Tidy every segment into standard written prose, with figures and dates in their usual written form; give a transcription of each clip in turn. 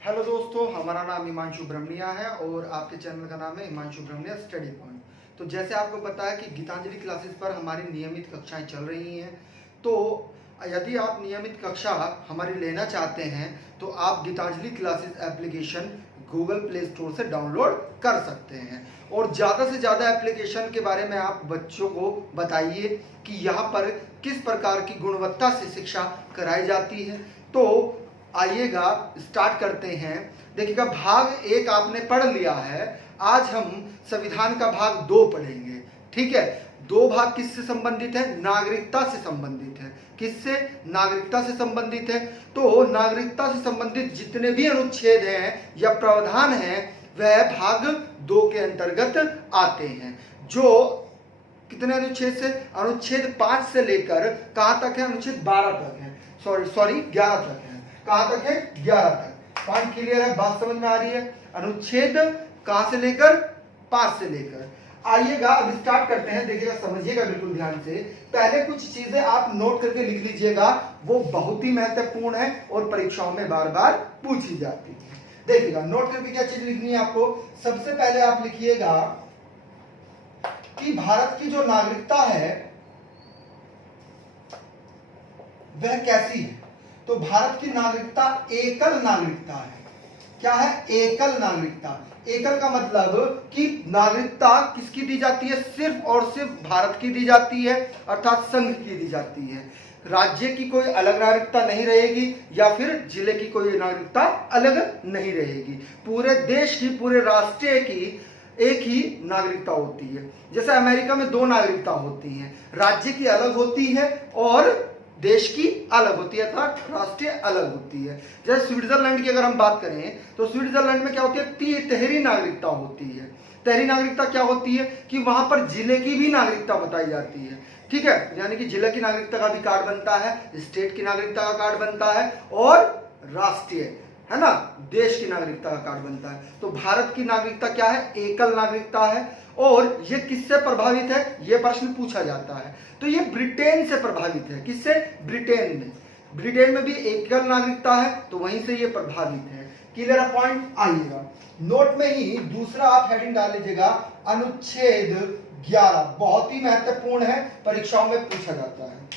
Hello दोस्तों, हमारा नाम हिमांशु ब्रह्मनिया है और आपके चैनल का नाम है हिमांशु ब्रह्मनिया स्टडी पॉइंट। तो जैसे आपको पता है कि गीतांजलि क्लासेस पर हमारी नियमित कक्षाएं चल रही हैं। तो यदि आप नियमित कक्षा हमारी लेना चाहते हैं तो आप Gitanjali classes application Google Play store से डाउनलोड कर सकते हैं और ज़्यादा से ज़्यादा एप्लीकेशन के बारे में आप बच्चों को बताइए कि यहाँ पर किस प्रकार की गुणवत्ता से शिक्षा कराई जाती है। तो आइएगा स्टार्ट करते हैं। देखिएगा, भाग एक आपने पढ़ लिया है। आज हम संविधान का भाग 2 पढ़ेंगे। ठीक है, 2 भाग किससे संबंधित है? नागरिकता से संबंधित है। किससे? नागरिकता से संबंधित है। तो नागरिकता से संबंधित जितने भी अनुच्छेद हैं या प्रावधान हैं वह भाग 2 के अंतर्गत आते हैं। जो कितने अनुच्छेद से? अनुच्छेद 5 से लेकर कहाँ तक है? अनुच्छेद 12 तक है। सॉरी 11 तक है। कहां तक है? 11 तक। पॉइंट क्लियर है? बात समझ में आ रही है? अनुच्छेद कहां से लेकर? 5 से लेकर। आइएगा अब स्टार्ट करते हैं। देखिएगा, समझिएगा बिल्कुल ध्यान से। पहले कुछ चीजें आप नोट करके लिख लीजिएगा, वो बहुत ही महत्वपूर्ण है और परीक्षाओं में बार बार पूछी जाती है। देखिएगा, नोट करके क्या चीज लिखनी है आपको? सबसे पहले आप लिखिएगा कि भारत की जो नागरिकता है वह कैसी है। तो भारत की नागरिकता एकल नागरिकता है। क्या है? एकल नागरिकता। एकल का मतलब कि नागरिकता किसकी दी जाती है? सिर्फ और सिर्फ भारत की दी जाती है, अर्थात संघ की दी जाती है। राज्य की कोई अलग नागरिकता नहीं रहेगी या फिर जिले की कोई नागरिकता अलग नहीं रहेगी। पूरे देश की, पूरे राष्ट्र की एक ही नागरिकता होती है। जैसे अमेरिका में 2 नागरिकता होती हैं, राज्य की अलग होती है और देश की अलग होती है, अर्थात राष्ट्रीय अलग होती है। जैसे स्विट्जरलैंड की अगर हम बात करें तो स्विट्जरलैंड में क्या होती है? तहरी नागरिकता होती है। तहरी नागरिकता क्या होती है कि वहां पर जिले की भी नागरिकता बताई जाती है। ठीक है, यानी कि जिले की नागरिकता का भी कार्ड बनता है, स्टेट की नागरिकता का कार्ड बनता है और राष्ट्रीय, है ना, देश की नागरिकता का कार्ड बनता है। तो भारत की नागरिकता क्या है? एकल नागरिकता है। और ये किससे प्रभावित है? ये प्रश्न पूछा जाता है। तो ये ब्रिटेन से प्रभावित है। किससे? ब्रिटेन में। ब्रिटेन में भी एकल नागरिकता है तो वहीं से ये प्रभावित है। Clear point? आइएगा, नोट में ही दूसरा आप हेडिंग डाल लीजिएगा, अनुच्छेद 11। बहुत ही महत्वपूर्ण है, परीक्षाओं में पूछा जाता है।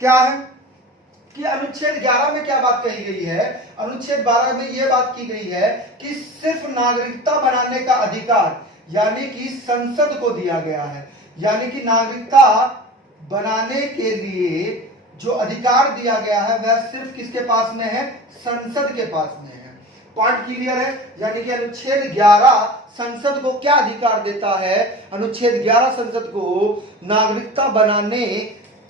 क्या है कि अनुच्छेद 11 में क्या बात कही गई है? अनुच्छेद 12 में यह बात की गई है कि सिर्फ नागरिकता बनाने का अधिकार यानी कि संसद को दिया गया है। यानी कि नागरिकता बनाने के लिए जो अधिकार दिया गया है वह सिर्फ किसके पास में है? संसद के पास में है। पॉइंट क्लियर है? यानी कि अनुच्छेद 11 संसद को क्या अधिकार देता है? अनुच्छेद 11 संसद को नागरिकता बनाने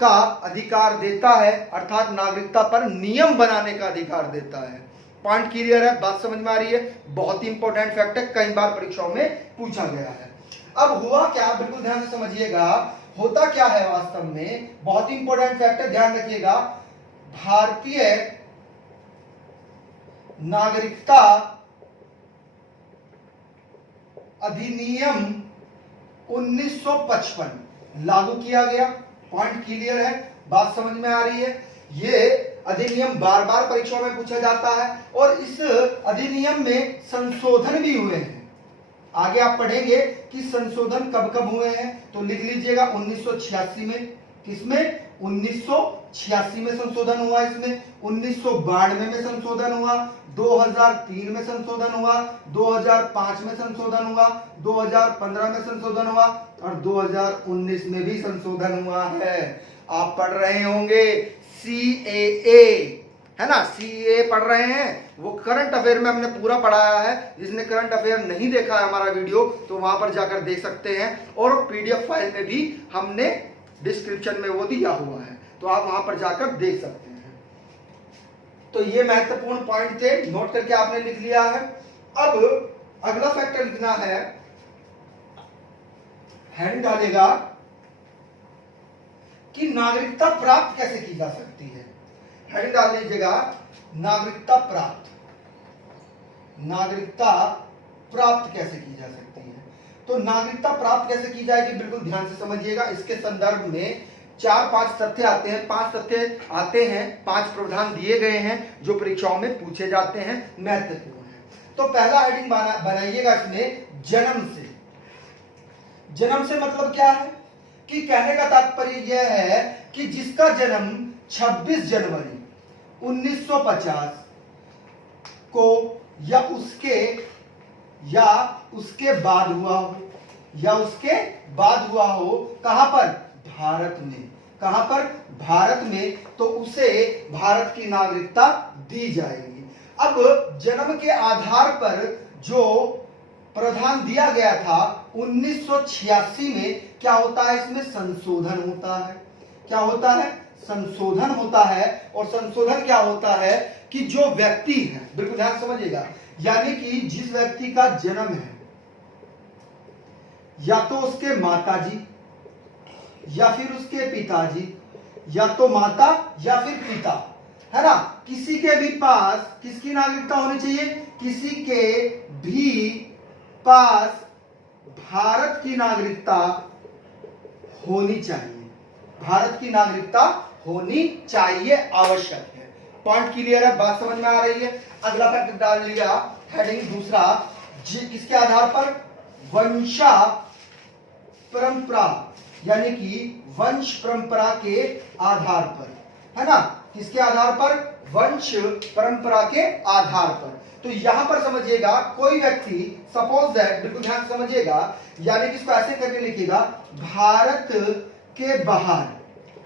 का अधिकार देता है, अर्थात नागरिकता पर नियम बनाने का अधिकार देता है। पॉइंट क्लियर है? बात समझ में आ रही है? बहुत ही इंपॉर्टेंट फैक्ट है, कई बार परीक्षाओं में पूछा गया है। अब हुआ क्या, बिल्कुल ध्यान से समझिएगा। होता क्या है वास्तव में? बहुत ही इंपॉर्टेंट फैक्ट है, ध्यान रखिएगा। भारतीय नागरिकता अधिनियम 1955 लागू किया गया। पॉइंट क्लियर है? बात समझ में आ रही है? ये अधिनियम बार बार परीक्षाओं में पूछा जाता है और इस अधिनियम में संशोधन भी हुए हैं। आगे आप पढ़ेंगे कि संशोधन कब कब हुए हैं, तो लिख लीजिएगा 1986 में। किसमें? 1986 में संशोधन हुआ। इसमें 1992 में संशोधन हुआ, 2003 में संशोधन हुआ, 2005 में संशोधन हुआ, 2015 में संशोधन हुआ और 2019 में भी संशोधन हुआ है। आप पढ़ रहे होंगे CAA, है ना, CAA पढ़ रहे हैं। वो करंट अफेयर में हमने पूरा पढ़ाया है। जिसने करंट अफेयर नहीं देखा है हमारा वीडियो तो वहां पर जाकर देख सकते हैं और PDF फाइल में भी हमने डिस्क्रिप्शन में वो दिया हुआ है, तो आप वहां पर जाकर देख सकते हैं। तो ये महत्वपूर्ण पॉइंट थे, नोट करके आपने लिख लिया है। अब अगला फैक्टर लिखना है, हेडिंग डालेगा कि नागरिकता प्राप्त कैसे की जा सकती है। हेडिंग डाल लीजिएगा, नागरिकता प्राप्त। नागरिकता प्राप्त कैसे की जा सकती है? तो नागरिकता प्राप्त कैसे की जाएगी, बिल्कुल ध्यान से समझिएगा। इसके संदर्भ में 4-5 तथ्य आते हैं, 5 तथ्य आते हैं, 5 प्रावधान दिए गए हैं जो परीक्षाओं में पूछे जाते हैं, महत्वपूर्ण है। तो पहला हेडिंग बनाइएगा इसमें जन्म से। जन्म से मतलब क्या है कि कहने का तात्पर्य यह है कि जिसका जन्म 26 जनवरी 1950 को या उसके बाद हुआ हो, कहां पर? भारत में। कहां पर? भारत में। तो उसे भारत की नागरिकता दी जाएगी। अब जन्म के आधार पर जो प्रावधान दिया गया था 1986 में, क्या होता है? इसमें संशोधन होता है। क्या होता है? संशोधन होता है। और संशोधन क्या होता है कि जो व्यक्ति है, बिल्कुल ध्यान समझिएगा, यानी कि जिस व्यक्ति का जन्म है या तो उसके माताजी या फिर उसके पिताजी, या तो माता या फिर पिता, है ना, किसी के भी पास किसकी नागरिकता होनी चाहिए? किसी के भी पास भारत की नागरिकता होनी चाहिए। भारत की नागरिकता होनी चाहिए, आवश्यक है। पॉइंट क्लियर है? बात समझ में आ रही है? अगला फैक्ट डाल लिया हेडिंग दूसरा, किसके आधार पर? वंशा परंपरा, यानी कि वंश परंपरा के आधार पर, है ना। किसके आधार पर? वंश परंपरा के आधार पर। तो यहां पर समझिएगा, कोई व्यक्ति सपोज दैट, बिल्कुल ध्यान समझिएगा, यानी कि इसको ऐसे करके लिखिएगा, भारत के बाहर,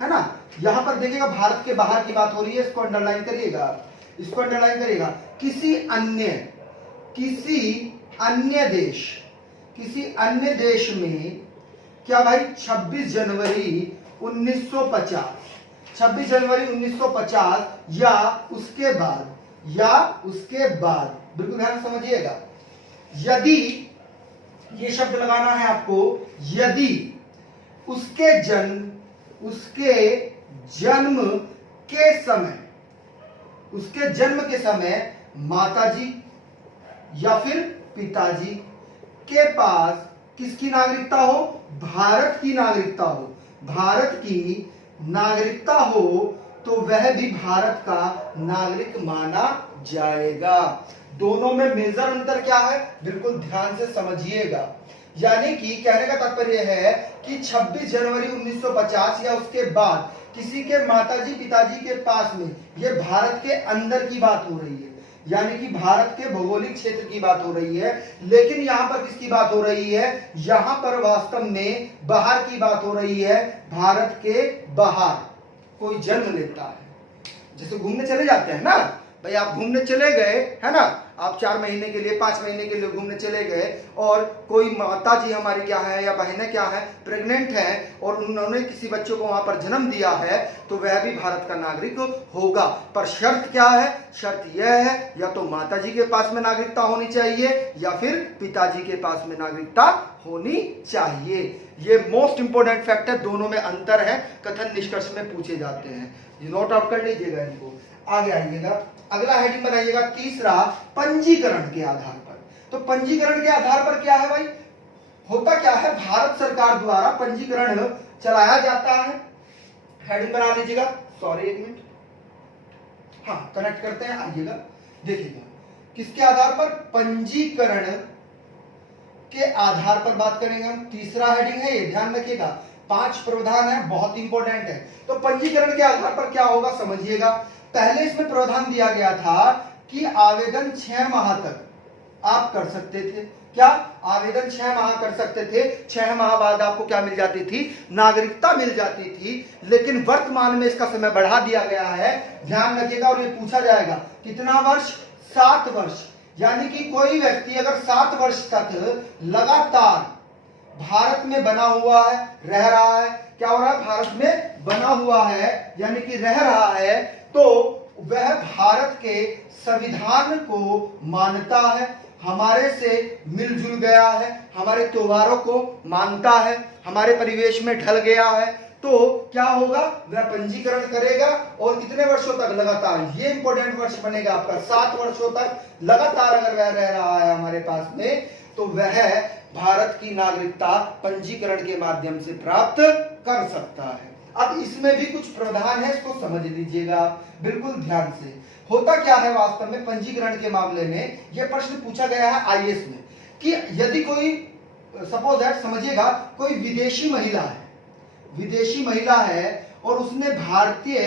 है ना। यहां पर देखिएगा भारत के बाहर की बात हो रही है, इसको अंडरलाइन करिएगा, इसको अंडरलाइन करिएगा। किसी अन्य देश में क्या भाई? 26 जनवरी 1950 या उसके बाद, बिल्कुल ध्यान समझिएगा, यदि, ये शब्द लगाना है आपको, यदि उसके जन्म के समय माताजी या फिर पिताजी के पास किसकी नागरिकता हो? भारत की नागरिकता हो, तो वह भी भारत का नागरिक माना जाएगा। दोनों में मेजर अंतर क्या है? बिल्कुल ध्यान से समझिएगा। यानी कि कहने का तात्पर्य है कि 26 जनवरी 1950 या उसके बाद किसी के माताजी पिताजी के पास में, यह भारत के अंदर की बात हो रही है, यानी कि भारत के भौगोलिक क्षेत्र की बात हो रही है। लेकिन यहां पर किसकी बात हो रही है? यहां पर वास्तव में बाहर की बात हो रही है। भारत के बाहर कोई जन्म लेता है, जैसे घूमने चले जाते हैं ना भाई, आप घूमने चले गए, है ना, आप 4 महीने के लिए 5 महीने के लिए घूमने चले गए, और कोई माता जी हमारी क्या है या बहनें क्या है, प्रेग्नेंट है, और उन्होंने किसी बच्चों को वहां पर जन्म दिया है, तो वह भी भारत का नागरिक होगा। पर शर्त क्या है? शर्त यह है, या तो माता जी के पास में नागरिकता होनी चाहिए या फिर पिताजी के पास में नागरिकता होनी चाहिए। ये मोस्ट इंपोर्टेंट फैक्ट है, दोनों में अंतर है, कथन निष्कर्ष में पूछे जाते हैं, नोट आउट कर लीजिएगा इनको। आगे आइएगा, अगला हेडिंग बनाइएगा तीसरा, पंजीकरण के आधार पर। तो पंजीकरण के आधार पर क्या है भाई? होता क्या है, भारत सरकार द्वारा पंजीकरण चलाया जाता है। हेडिंग बना लीजिएगा, सॉरी एक मिनट, हाँ कनेक्ट करते हैं, आइएगा देखिएगा, किसके आधार पर? पंजीकरण के आधार पर बात करेंगे हम। तीसरा हेडिंग है ये, ध्यान रखिएगा, 5 प्रावधान है, बहुत इंपॉर्टेंट है। तो पंजीकरण के आधार पर क्या होगा समझिएगा। पहले इसमें प्रावधान दिया गया था कि आवेदन 6 माह तक आप कर सकते थे। क्या? आवेदन 6 माह कर सकते थे। 6 माह बाद आपको क्या मिल जाती थी? नागरिकता मिल जाती थी। लेकिन वर्तमान में इसका समय बढ़ा दिया गया है, ध्यान रखिएगा, और ये पूछा जाएगा कितना वर्ष? 7 वर्ष। यानी कि कोई व्यक्ति अगर 7 वर्ष तक लगातार भारत में बना हुआ है, रह रहा है, क्या हो रहा है? भारत में बना हुआ है, यानी कि रह रहा है, तो वह भारत के संविधान को मानता है, हमारे से मिलजुल गया है, हमारे त्योहारों को मानता है, हमारे परिवेश में ढल गया है, तो क्या होगा? वह पंजीकरण करेगा, और कितने वर्षों तक? लगातार। ये इंपॉर्टेंट वर्ष बनेगा आपका, 7 वर्षों तक लगातार अगर वह रह रहा है हमारे पास में, तो वह भारत की नागरिकता पंजीकरण के माध्यम से प्राप्त कर सकता है। अब इसमें भी कुछ प्रावधान है, इसको समझ लीजिएगा बिल्कुल ध्यान से। होता क्या है वास्तव में पंजीकरण के मामले में, यह प्रश्न पूछा गया है आईएएस में कि यदि कोई सपोज दैट समझिएगा कोई विदेशी महिला है और उसने भारतीय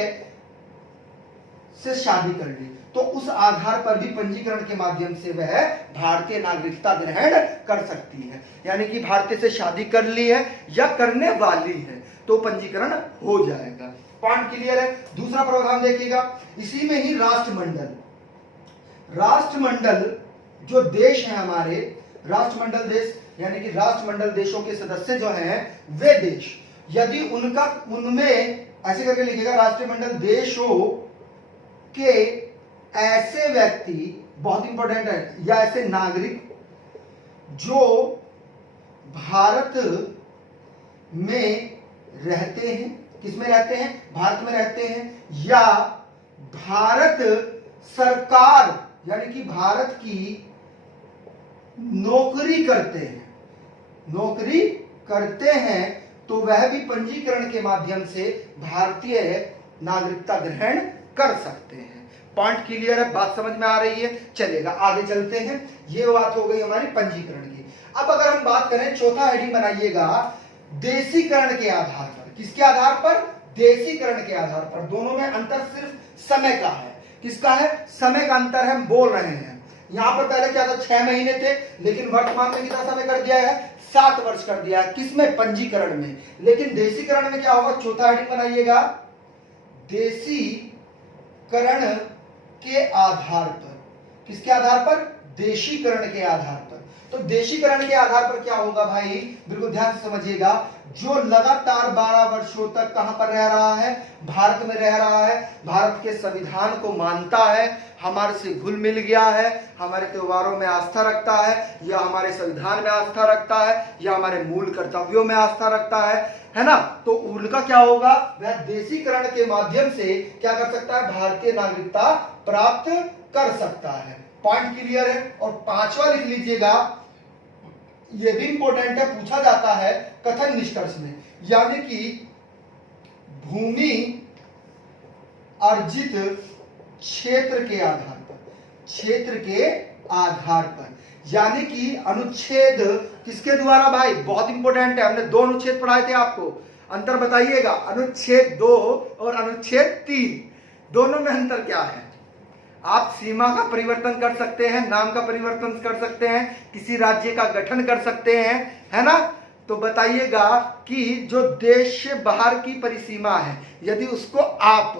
से शादी कर ली, तो उस आधार पर भी पंजीकरण के माध्यम से वह भारतीय नागरिकता ग्रहण कर सकती है। यानी कि भारतीय से शादी कर ली है या करने वाली है तो पंजीकरण हो जाएगा। पॉइंट क्लियर है। दूसरा प्रावधान देखिएगा, इसी में ही राष्ट्रमंडल जो देश है हमारे, राष्ट्रमंडल देश यानी कि राष्ट्रमंडल देशों के सदस्य जो हैं वे देश, यदि उनमें ऐसे करके लिखिएगा, राष्ट्रमंडल देशों के ऐसे व्यक्ति, बहुत इंपॉर्टेंट है, या ऐसे नागरिक जो भारत में रहते हैं, किसमें रहते हैं, भारत में रहते हैं, या भारत सरकार यानी कि भारत की नौकरी करते हैं, तो वह भी पंजीकरण के माध्यम से भारतीय नागरिकता ग्रहण कर सकते हैं। पॉइंट क्लियर है, बात समझ में आ रही है। चलेगा आगे चलते हैं। ये बात हो गई हमारी पंजीकरण की। अब अगर हम बात करें, चौथा हेडिंग बनाइएगा देशीकरण के आधार पर। किसके आधार पर? देशीकरण के आधार पर। दोनों में अंतर सिर्फ समय का है। किसका है? समय का अंतर है, हम बोल रहे हैं। यहां पर पहले क्या था, 6 महीने थे, लेकिन वर्तमान में कितना समय कर दिया है, 7 वर्ष कर दिया है। किसमें? पंजीकरण में। लेकिन देशीकरण में क्या होगा? चौथा हेडिंग बनाइएगा देशीकरण के आधार पर। किसके आधार पर? देशीकरण के आधार पर। तो देशीकरण के आधार पर क्या होगा भाई, बिल्कुल ध्यान से समझिएगा। जो लगातार 12 वर्षों तक कहां पर रह रहा है, भारत में रह रहा है, भारत के संविधान को मानता है, हमारे से घुल मिल गया है, हमारे त्योहारों में आस्था रखता है, या हमारे संविधान में आस्था रखता है, या हमारे मूल कर्तव्यों में आस्था रखता है ना, तो उनका क्या होगा, वह देशीकरण के माध्यम से क्या कर सकता है, भारतीय नागरिकता प्राप्त कर सकता है। पॉइंट क्लियर है। और 5वां लिख लीजिएगा, यह भी इंपॉर्टेंट है, पूछा जाता है कथन निष्कर्ष में, यानी कि भूमि अर्जित क्षेत्र के आधार पर, यानी कि अनुच्छेद किसके द्वारा भाई, बहुत इंपॉर्टेंट है, हमने 2 अनुच्छेद पढ़ाए थे आपको, अंतर बताइएगा, अनुच्छेद 2 और अनुच्छेद 3, दोनों में अंतर क्या है? आप सीमा का परिवर्तन कर सकते हैं, नाम का परिवर्तन कर सकते हैं, किसी राज्य का गठन कर सकते हैं, है ना, तो बताइएगा कि जो देश से बाहर की परिसीमा है, यदि उसको आप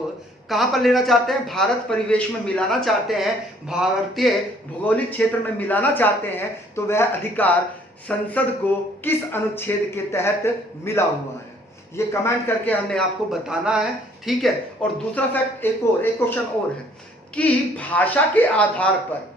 कहां पर लेना चाहते हैं, भारत परिवेश में मिलाना चाहते हैं, भारतीय भौगोलिक क्षेत्र में मिलाना चाहते हैं, तो वह अधिकार संसद को किस अनुच्छेद के तहत मिला हुआ है, ये कमेंट करके हमने आपको बताना है। ठीक है। और दूसरा फैक्ट, एक क्वेश्चन और है कि भाषा के आधार पर,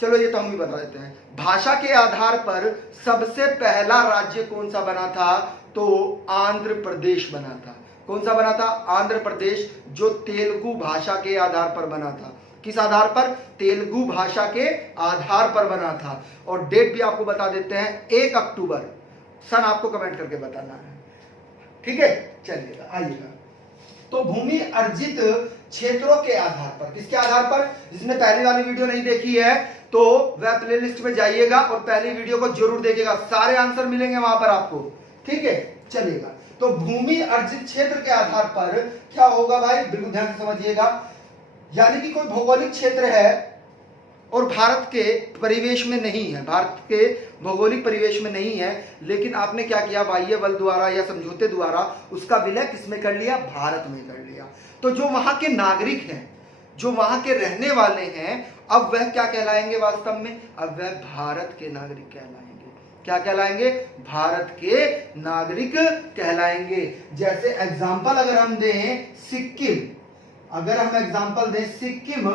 चलो ये तो हम ही बता देते हैं, भाषा के आधार पर सबसे पहला राज्य कौन सा बना था, तो आंध्र प्रदेश बना था। कौन सा बना था? आंध्र प्रदेश, जो तेलुगु भाषा के आधार पर बना था। किस आधार पर? तेलुगु भाषा के आधार पर बना था। और डेट भी आपको बता देते हैं, 1 अक्टूबर, सन आपको कमेंट करके बताना है। ठीक है, चलिएगा आइएगा। तो भूमि अर्जित क्षेत्रों के आधार पर, किसके आधार पर? जिसने पहली वाली वीडियो नहीं देखी है तो वह प्लेलिस्ट में जाइएगा और पहली वीडियो को जरूर देखिएगा, सारे आंसर मिलेंगे वहां पर आपको। ठीक है, चलिएगा। तो भूमि अर्जित क्षेत्र के आधार पर क्या होगा भाई, बिल्कुल ध्यान से समझिएगा, यानी कि कोई भौगोलिक क्षेत्र है और भारत के परिवेश में नहीं है, भारत के भौगोलिक परिवेश में नहीं है, लेकिन आपने क्या किया, बाह्य बल द्वारा या समझौते द्वारा उसका विलय किसमें कर लिया, भारत में कर लिया। तो जो वहां के नागरिक हैं, जो वहां के रहने वाले हैं, अब वह क्या कहलाएंगे वास्तव में, अब वह भारत के नागरिक कहलाएंगे। क्या कहलाएंगे? भारत के नागरिक कहलाएंगे। जैसे एग्जाम्पल अगर हम दें सिक्किम, अगर हम एग्जाम्पल दें सिक्किम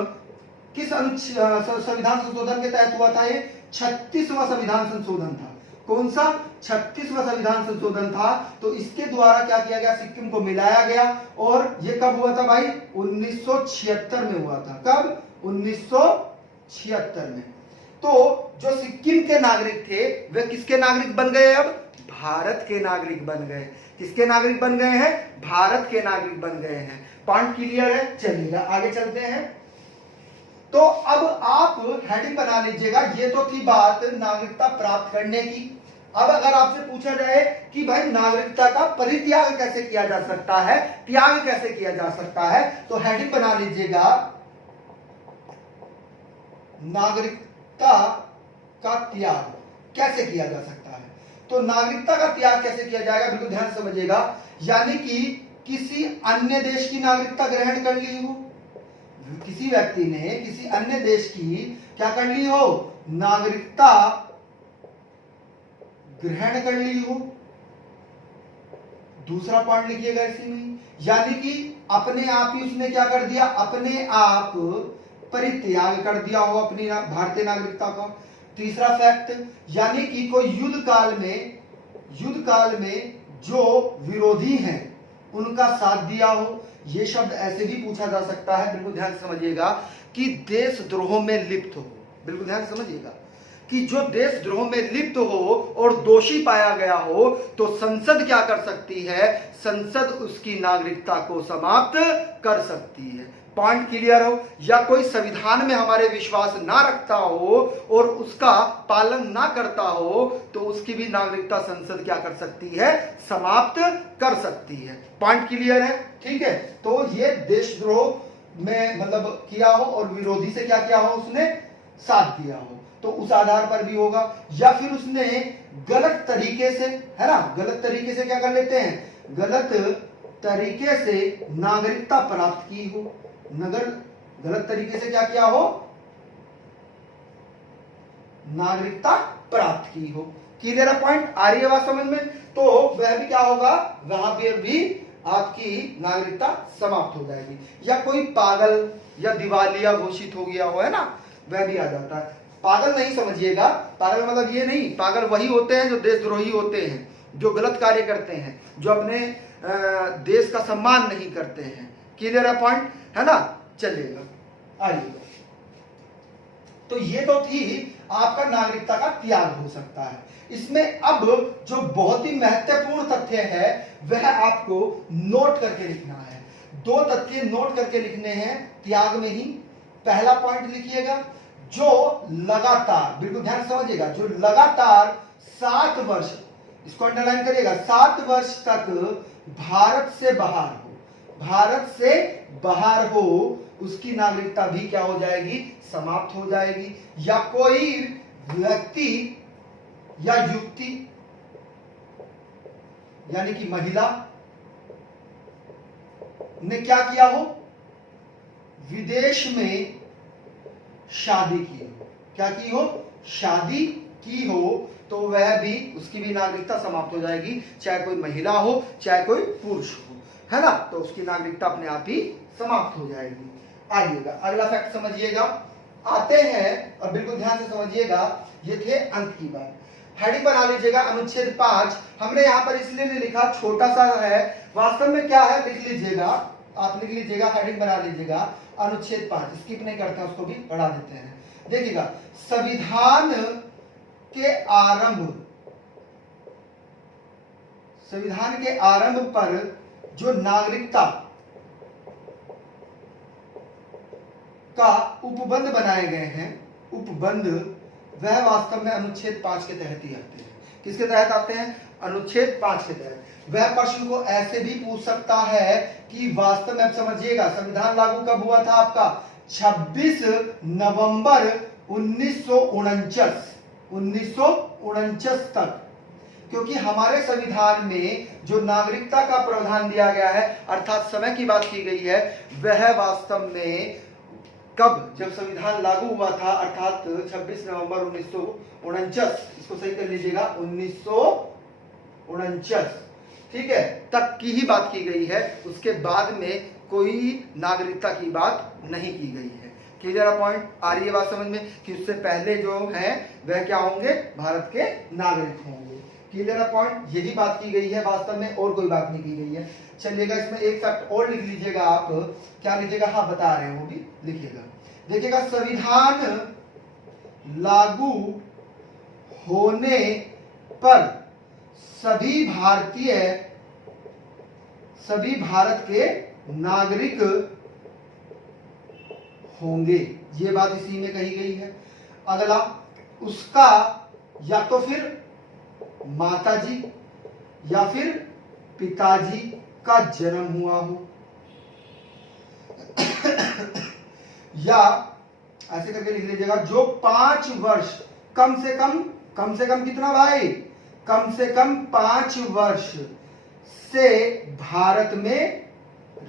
किस संविधान संशोधन के तहत हुआ था, ये 36वां संविधान संशोधन था। कौन सा? 36वां संविधान संशोधन था। तो इसके द्वारा क्या किया गया, सिक्किम को मिलाया गया। और ये कब हुआ था भाई, 1976 में हुआ था। कब? 1976 में। तो जो सिक्किम के नागरिक थे वे किसके नागरिक बन गए, अब भारत के नागरिक बन गए। किसके नागरिक बन गए हैं? भारत के नागरिक बन गए हैं। पॉइंट क्लियर है। चलिएगा आगे चलते हैं। तो अब आप हेडिंग बना लीजिएगा। ये तो थी बात नागरिकता प्राप्त करने की। अब अगर आपसे पूछा जाए कि भाई नागरिकता का परित्याग कैसे किया जा सकता है, त्याग कैसे किया जा सकता है, तो हेडिंग बना लीजिएगा नागरिकता का त्याग कैसे किया जा सकता है। तो नागरिकता का त्याग कैसे किया जाएगा, बिल्कुल ध्यान से समझिएगा। यानी कि किसी अन्य देश की नागरिकता ग्रहण कर ली हो, किसी व्यक्ति ने किसी अन्य देश की क्या कर ली हो, नागरिकता ग्रहण कर ली हो। दूसरा पॉइंट लिखिएगा इसी में, यानी कि अपने आप ही उसने क्या कर दिया, अपने आप परित्याग कर दिया हो अपनी भारतीय नागरिकता का। तीसरा फैक्ट, यानी कि कोई युद्ध काल में जो विरोधी हैं उनका साथ दिया हो। यह शब्द ऐसे भी पूछा जा सकता है, बिल्कुल ध्यान से समझिएगा, कि देशद्रोह में लिप्त हो। बिल्कुल ध्यान से समझिएगा कि जो देशद्रोह में लिप्त हो और दोषी पाया गया हो तो संसद क्या कर सकती है, संसद उसकी नागरिकता को समाप्त कर सकती है। पॉइंट क्लियर हो। या कोई संविधान में हमारे विश्वास ना रखता हो और उसका पालन ना करता हो तो उसकी भी नागरिकता संसद क्या कर सकती है, समाप्त कर सकती है। पॉइंट क्लियर है, ठीक है। तो ये देशद्रोह में मतलब किया हो और विरोधी से क्या किया हो, उसने साथ दिया हो, तो उस आधार पर भी होगा। या फिर उसने गलत तरीके से, है ना, गलत तरीके से क्या कर लेते हैं, गलत तरीके से नागरिकता प्राप्त की हो, गलत तरीके से क्या किया हो, नागरिकता प्राप्त की हो। क्लियर है पॉइंट, आ रही है बात समझ में। तो वह भी क्या होगा, वहां पर भी आपकी नागरिकता समाप्त हो जाएगी। या कोई पागल या दिवालिया घोषित हो गया हो, है ना, वह भी आ जाता है। पागल नहीं समझिएगा, पागल मतलब ये नहीं, पागल वही होते हैं जो देशद्रोही होते हैं, जो गलत कार्य करते हैं, जो अपने देश का सम्मान नहीं करते हैं। क्लियर है पॉइंट, है ना। चलिएगा आइएगा, तो ये तो थी आपका नागरिकता का त्याग हो सकता है। इसमें अब जो बहुत ही महत्वपूर्ण तथ्य है वह आपको नोट करके लिखना है। दो तथ्य नोट करके लिखने हैं त्याग में ही। पहला पॉइंट लिखिएगा, जो लगातार, बिल्कुल ध्यान से समझिएगा, जो लगातार 7 वर्ष, इसको अंडरलाइन करिएगा, 7 वर्ष तक भारत से बाहर हो, उसकी नागरिकता भी क्या हो जाएगी, समाप्त हो जाएगी। या कोई व्यक्ति या युवती यानी कि महिला ने क्या किया हो, विदेश में शादी की हो, क्या की हो, शादी की हो, तो वह भी, उसकी भी नागरिकता समाप्त हो जाएगी, चाहे कोई महिला हो चाहे कोई पुरुष हो, है ना। तो उसकी नागरिकता अपने आप ही समाप्त हो जाएगी। आइएगा अगला फैक्ट समझिएगा, आते हैं और बिल्कुल ध्यान से समझिएगा। ये थे अंक की बात। हेडिंग बना लीजिएगा अनुच्छेद 5। हमने यहां पर इसलिए नहीं लिखा, छोटा सा है, वास्तव में क्या है लिख लीजिएगा, आप लिख लीजिएगा, हेडिंग बना लीजिएगा अनुच्छेद 5। स्किप नहीं करते हैं, उसको भी बढ़ा देते हैं। देखिएगा, संविधान के आरंभ पर जो नागरिकता का उपबंध बनाए गए हैं, उपबंध, वह वास्तव में अनुच्छेद 5 के तहत ही आते हैं। किसके तहत आते हैं, अनुच्छेद 5 के तहत। वह प्रश्न को ऐसे भी पूछ सकता है कि वास्तव में, आप समझिएगा, संविधान लागू कब हुआ था आपका, 26 नवंबर 1949 तक। क्योंकि हमारे संविधान में जो नागरिकता का प्रावधान दिया गया है, अर्थात समय की बात की गई है, वह वास्तव में कब, जब संविधान लागू हुआ था, अर्थात 26 नवंबर 1949, इसको सही कर लीजिएगा, 1949, ठीक है, तक की ही बात की गई है। उसके बाद में कोई नागरिकता की बात नहीं की गई है। क्लियर पॉइंट, आ रही है बात समझ में, कि उससे पहले जो है वह क्या होंगे, भारत के नागरिक होंगे। क्लियर पॉइंट, यही बात की गई है वास्तव में, और कोई बात नहीं की गई है। चलिएगा, इसमें एक फैक्ट और लिख लीजिएगा आप, क्या लीजिएगा, हाँ बता रहे हैं वो भी लिखिएगा। देखिएगा, संविधान लागू होने पर सभी भारत के नागरिक होंगे, ये बात इसी में कही गई है। अगला, उसका या तो फिर माताजी या फिर पिताजी का जन्म हुआ हो, या ऐसे करके लिख लीजिएगा, जो 5 वर्ष कम से कम कितना भाई, कम से कम 5 वर्ष से भारत में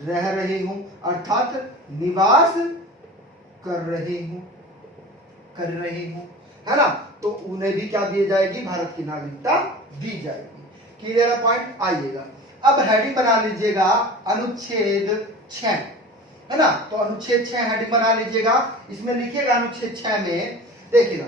रह रहे हूं, अर्थात निवास कर रहे हूं, है ना। तो उन्हें भी क्या दी जाएगी, भारत की नागरिकता दी जाएगी। क्लियर है पॉइंट। आइएगा अब हेडिंग बना लीजिएगा अनुच्छेद 6, है ना। तो अनुच्छेद 6 हेडिंग बना लीजिएगा, इसमें लिखिएगा अनुच्छेद 6 में, देखिएगा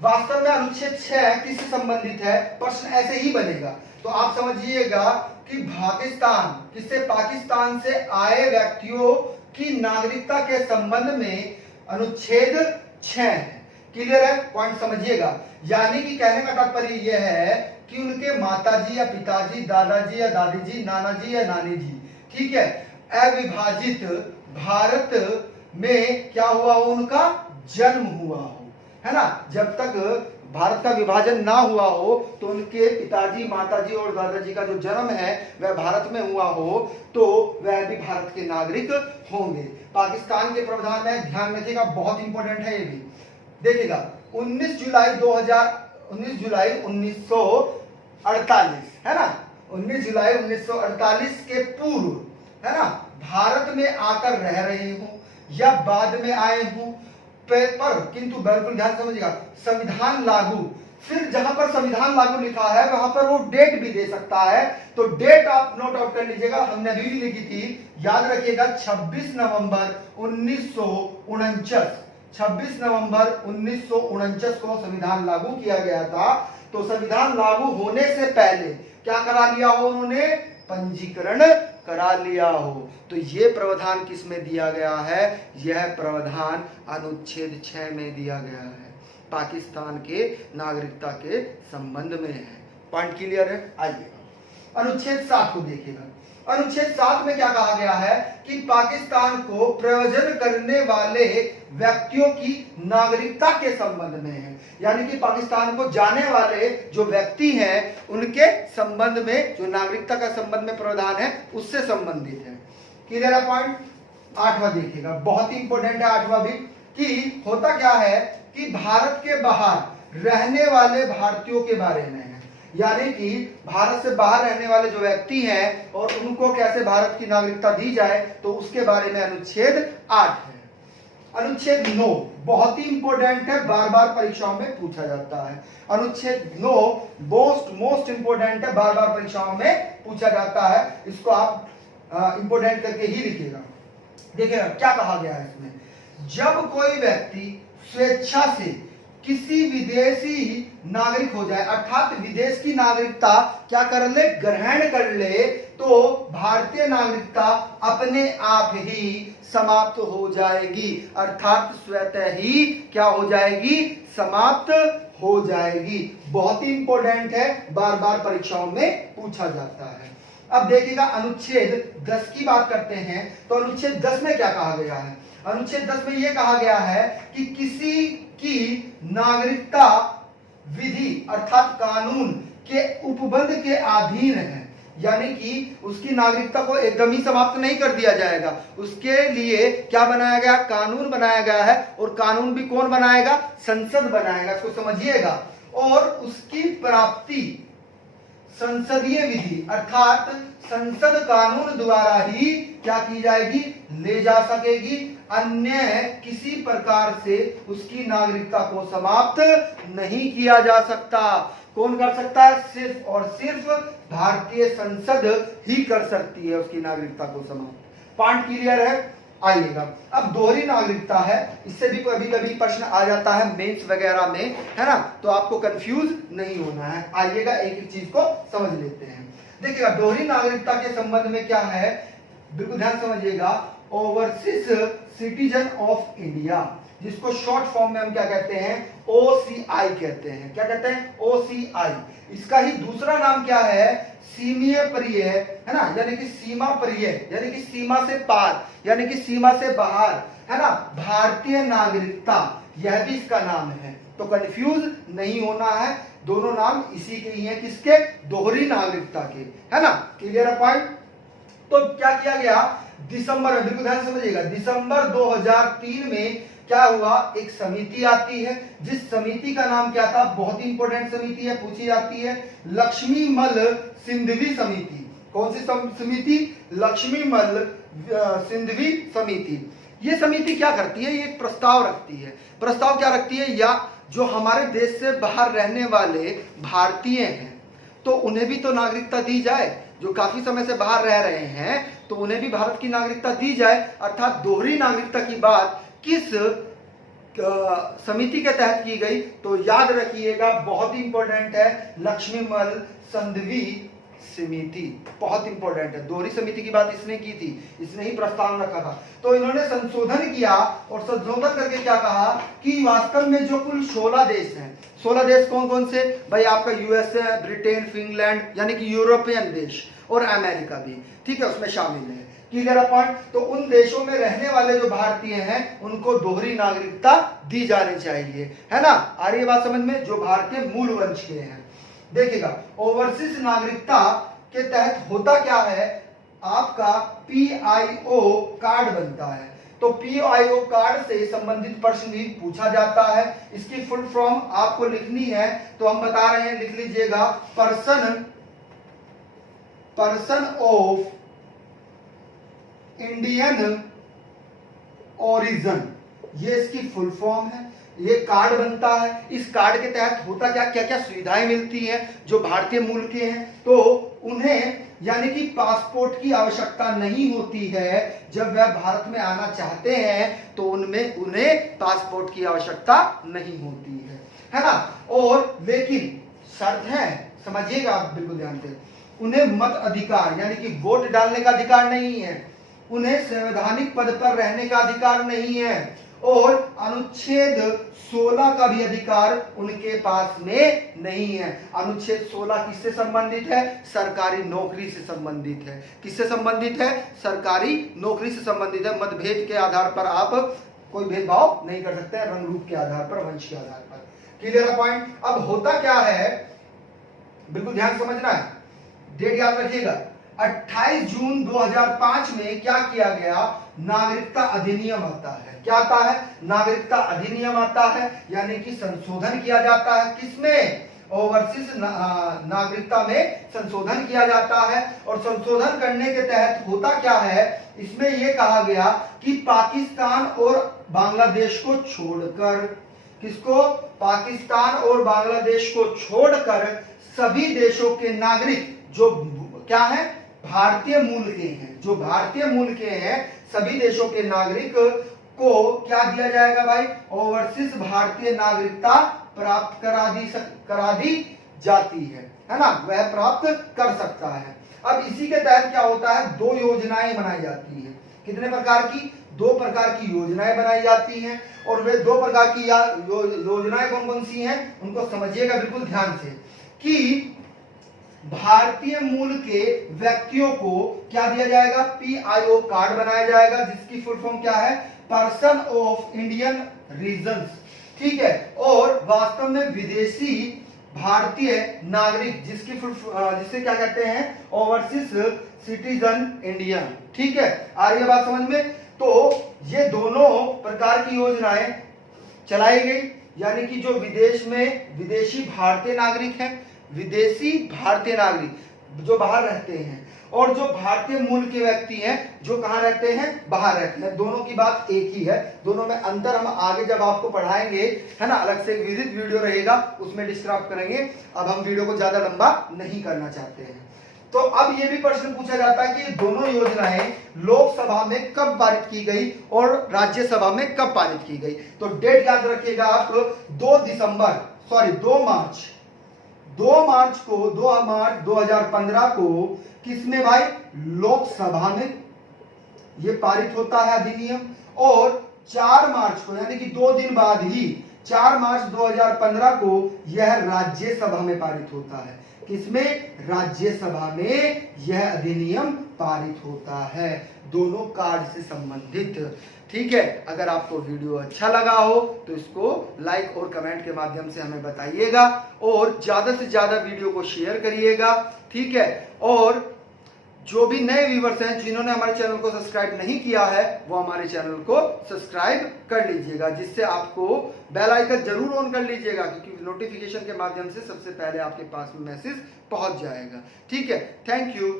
वास्तव में अनुच्छेद 6 किससे संबंधित है, प्रश्न ऐसे ही बनेगा। तो आप समझिएगा कि पाकिस्तान, किससे, पाकिस्तान से आए व्यक्तियों की नागरिकता के संबंध में अनुच्छेद 6 है। क्लियर है पॉइंट, समझिएगा। यानी कि कहने का तात्पर्य यह है कि उनके माताजी या पिताजी, दादाजी या दादी जी, नाना जी या नानी जी, ठीक है, अविभाजित भारत में क्या हुआ हो, उनका जन्म हुआ हो, है ना। जब तक भारत का विभाजन ना हुआ हो तो उनके पिताजी, माताजी और दादाजी का जो जन्म है वह भारत में हुआ हो तो वह भी भारत के नागरिक होंगे। पाकिस्तान के प्रावधान में ध्यान रखिएगा, बहुत इंपॉर्टेंट है ये भी। देखिएगा 19 जुलाई 1948, है ना, 19 जुलाई 1948 के पूर्व, है ना, भारत में आकर रह रहे हो या बाद में आए हो, पर किंतु बिल्कुल ध्यान समझिएगा, संविधान लागू, फिर जहां पर संविधान लागू लिखा है वहां पर वो डेट भी दे सकता है। तो डेट आप नोट आउट कर लीजिएगा, हमने अभी भी लिखी थी, याद रखिएगा 26 नवंबर 1949, 26 नवंबर 1949 को संविधान लागू किया गया था। तो संविधान लागू होने से पहले क्या करा लिया हो उन्होंने, पंजीकरण करा लिया हो। तो ये प्रावधान किस में दिया गया है, यह प्रावधान अनुच्छेद 6 में दिया गया है, पाकिस्तान के नागरिकता के संबंध में है। पॉइंट क्लियर है। आइएगा अनुच्छेद 7 को देखिएगा। अनुच्छेद 7 में क्या कहा गया है कि पाकिस्तान को प्रयोजन करने वाले व्यक्तियों की नागरिकता के संबंध में है, यानी कि पाकिस्तान को जाने वाले जो व्यक्ति हैं उनके संबंध में जो नागरिकता का संबंध में प्रावधान है उससे संबंधित है। क्लियर है पॉइंट। 8वां देखिएगा, बहुत ही इंपॉर्टेंट है 8वां भी, कि होता क्या है कि भारत के बाहर रहने वाले भारतीयों के बारे में है, यानी कि भारत से बाहर रहने वाले जो व्यक्ति हैं और उनको कैसे भारत की नागरिकता दी जाए, तो उसके बारे में अनुच्छेद 8 है। अनुच्छेद 9 बहुत ही इंपॉर्टेंट है, बार बार परीक्षाओं में पूछा जाता है। अनुच्छेद 9 मोस्ट इंपॉर्टेंट है, बार बार परीक्षाओं में पूछा जाता है, इसको आप इंपॉर्टेंट करके ही लिखिएगा। देखिएगा क्या कहा गया है इसमें, जब कोई व्यक्ति स्वेच्छा से किसी विदेशी नागरिक हो जाए, अर्थात विदेश की नागरिकता क्या कर ले, ग्रहण कर ले, तो भारतीय नागरिकता अपने आप ही समाप्त हो जाएगी, अर्थात स्वतः ही क्या हो जाएगी, समाप्त हो जाएगी। बहुत ही इंपॉर्टेंट है, बार बार परीक्षाओं में पूछा जाता है। अब देखिएगा अनुच्छेद 10 की बात करते हैं, तो अनुच्छेद 10 में क्या कहा गया है, अनुच्छेद 10 में यह कहा गया है कि किसी की नागरिकता विधि अर्थात कानून के उपबंध के अधीन है, यानी कि उसकी नागरिकता को एकदम ही समाप्त नहीं कर दिया जाएगा, उसके लिए क्या बनाया गया, कानून बनाया गया है, और कानून भी कौन बनाएगा, संसद बनाएगा, इसको समझिएगा। और उसकी प्राप्ति संसदीय विधि अर्थात संसद कानून द्वारा ही क्या की जाएगी, ले जा सकेगी, अन्य किसी प्रकार से उसकी नागरिकता को समाप्त नहीं किया जा सकता। कौन कर सकता है, सिर्फ और सिर्फ भारतीय संसद ही कर सकती है उसकी नागरिकता को समाप्त। पॉइंट क्लियर है। आइएगा अब दोहरी नागरिकता है, इससे भी कभी कभी प्रश्न आ जाता है मेंस वगैरह में, है ना, तो आपको कंफ्यूज नहीं होना है। आइएगा एक एक चीज को समझ लेते हैं। देखिएगा दोहरी नागरिकता के संबंध में क्या है, बिल्कुल ध्यान समझिएगा, ओवरसीज सिटीजन ऑफ इंडिया, जिसको शॉर्ट फॉर्म में हम क्या कहते हैं, OCI कहते हैं। क्या कहते हैं, OCI। इसका ही दूसरा नाम क्या है, सीमीय परिय, है ना, यानी कि सीमा परिय, यानी कि सीमा से पार, यानी कि सीमा से बाहर, है ना, भारतीय नागरिकता, यह भी इसका नाम है। तो कंफ्यूज नहीं होना है, दोनों नाम इसी के ही हैं, किसके, दोहरी नागरिकता के, है ना। क्लियर है पॉइंट। तो क्या किया गया, दिसंबर में, बिल्कुल ध्यान समझिएगा, दिसंबर 2003 में क्या हुआ, एक समिति आती है, जिस समिति का नाम क्या था, बहुत ही इंपॉर्टेंट समिति है, पूछी जाती है, लक्ष्मीमल सिंधवी समिति। कौन सी समिति, लक्ष्मीमल सिंधवी समिति। ये समिति क्या करती है, ये एक प्रस्ताव रखती है। प्रस्ताव क्या रखती है, या जो हमारे देश से बाहर रहने वाले भारतीय हैं, तो उन्हें भी तो नागरिकता दी जाए, जो काफी समय से बाहर रह रहे हैं, तो उन्हें भी भारत की नागरिकता दी जाए। अर्थात दोहरी नागरिकता की बात किस समिति के तहत की गई, तो याद रखिएगा, बहुत ही इंपॉर्टेंट है, लक्ष्मीमल सिंधवी समिति, बहुत इंपॉर्टेंट है। दोहरी समिति की बात इसने की थी, इसने ही प्रस्ताव रखा था। तो इन्होंने संशोधन किया और संशोधन करके क्या कहा कि वास्तव में जो कुल 16 देश हैं, 16 देश कौन कौन से भाई, आपका यूएसए, ब्रिटेन, फिनलैंड, यानी कि यूरोपियन देश, और अमेरिका भी, ठीक है, उसमें शामिल है। Clear point. तो उन देशों में रहने वाले जो भारतीय हैं, उनको दोहरी नागरिकता दी जानी चाहिए, है ना। आ रही है बात समझ में, जो भारतीय मूल वंश के हैं। देखिएगा, ओवरसीज नागरिकता के तहत होता क्या है, आपका PIO कार्ड बनता है। तो PIO कार्ड से संबंधित प्रश्न भी पूछा जाता है। इसकी फुल फॉर्म आपको लिखनी है, तो हम बता रहे हैं, लिख लीजिएगा, पर्सन ऑफ इंडियन ओरिजिन, ये इसकी फुल फॉर्म है। ये कार्ड बनता है, इस कार्ड के तहत होता क्या क्या क्या सुविधाएं मिलती हैं जो भारतीय मूल के हैं, तो उन्हें यानी कि पासपोर्ट की आवश्यकता नहीं होती है। जब वह भारत में आना चाहते हैं तो उन्हें पासपोर्ट की आवश्यकता नहीं होती है ना। और लेकिन शर्त है, समझिएगा आप बिल्कुल ध्यान से, उन्हें मत अधिकार यानी कि वोट डालने का अधिकार नहीं है, उन्हें संवैधानिक पद पर रहने का अधिकार नहीं है, और अनुच्छेद 16 का भी अधिकार उनके पास में नहीं है। अनुच्छेद 16 किससे संबंधित है, सरकारी नौकरी से संबंधित है। किससे संबंधित है, सरकारी नौकरी से संबंधित है। मतभेद के आधार पर आप कोई भेदभाव नहीं कर सकते हैं, रंग रूप के आधार पर, वंश के आधार पर। Clear point. अब होता क्या है, बिल्कुल ध्यान समझना है, डेट याद रखिएगा, 28 जून 2005 में क्या किया गया, नागरिकता अधिनियम आता है। क्या आता है, नागरिकता अधिनियम आता है, यानी कि संशोधन किया जाता है। किसमें, ओवरसीज नागरिकता में संशोधन किया जाता है। और संशोधन करने के तहत होता क्या है, इसमें यह कहा गया कि पाकिस्तान और बांग्लादेश को छोड़कर, किसको, पाकिस्तान और बांग्लादेश को छोड़कर सभी देशों के नागरिक जो क्या है, भारतीय मूल के हैं, जो भारतीय मूल के हैं, सभी देशों के नागरिक को क्या दिया जाएगा भाई, ओवरसीज भारतीय नागरिकता प्राप्त करा दी जाती है ना, वह प्राप्त कर सकता है। अब इसी के तहत क्या होता है, 2 योजनाएं बनाई जाती हैं। कितने प्रकार की, 2 प्रकार की योजनाएं बनाई जाती हैं। और वे 2 प्रकार की योजनाएं कौन कौन सी हैं, उनको समझिएगा बिल्कुल ध्यान से, कि भारतीय मूल के व्यक्तियों को क्या दिया जाएगा, PIO कार्ड बनाया जाएगा, जिसकी फुल फॉर्म क्या है, पर्सन ऑफ इंडियन रीजन, ठीक है। और वास्तव में विदेशी भारतीय नागरिक, जिसे क्या कहते हैं, ओवरसीज सिटीजन इंडियन, ठीक है। आ रही है बात समझ में। तो ये दोनों प्रकार की योजनाएं चलाई गई, यानी कि जो विदेश में विदेशी भारतीय नागरिक हैं, विदेशी भारतीय नागरिक जो बाहर रहते हैं, और जो भारतीय मूल के व्यक्ति हैं जो कहां रहते हैं, बाहर रहते हैं, दोनों की बात एक ही है। दोनों में अंतर हम आगे जब आपको पढ़ाएंगे, है ना, अलग से एक विजिट वीडियो रहेगा, उसमें डिस्क्राइब करेंगे। अब हम वीडियो को ज्यादा लंबा नहीं करना चाहते हैं। तो अब ये भी प्रश्न पूछा जाता है कि दोनों योजनाएं लोकसभा में कब पारित की गई और राज्यसभा में कब पारित की गई। तो डेट याद रखिएगा आप, 2 मार्च 2015 को किसमें भाई, लोकसभा में ये पारित होता है अधिनियम। और 4 मार्च को, यानी कि 2 दिन बाद ही 4 मार्च 2015 को यह राज्यसभा में पारित होता है। किसमें? राज्यसभा में यह अधिनियम पारित होता है, दोनों कार्ड से संबंधित। ठीक है, अगर आपको वीडियो अच्छा लगा हो तो इसको लाइक और कमेंट के माध्यम से हमें बताइएगा और ज्यादा से ज्यादा वीडियो को शेयर करिएगा। ठीक है, और जो भी नए व्यूवर्स हैं जिन्होंने हमारे चैनल को सब्सक्राइब नहीं किया है वो हमारे चैनल को सब्सक्राइब कर लीजिएगा, जिससे आपको बेल आइकन जरूर ऑन कर लीजिएगा, क्योंकि नोटिफिकेशन के माध्यम से सबसे पहले आपके पास में मैसेज पहुंच जाएगा। ठीक है, थैंक यू।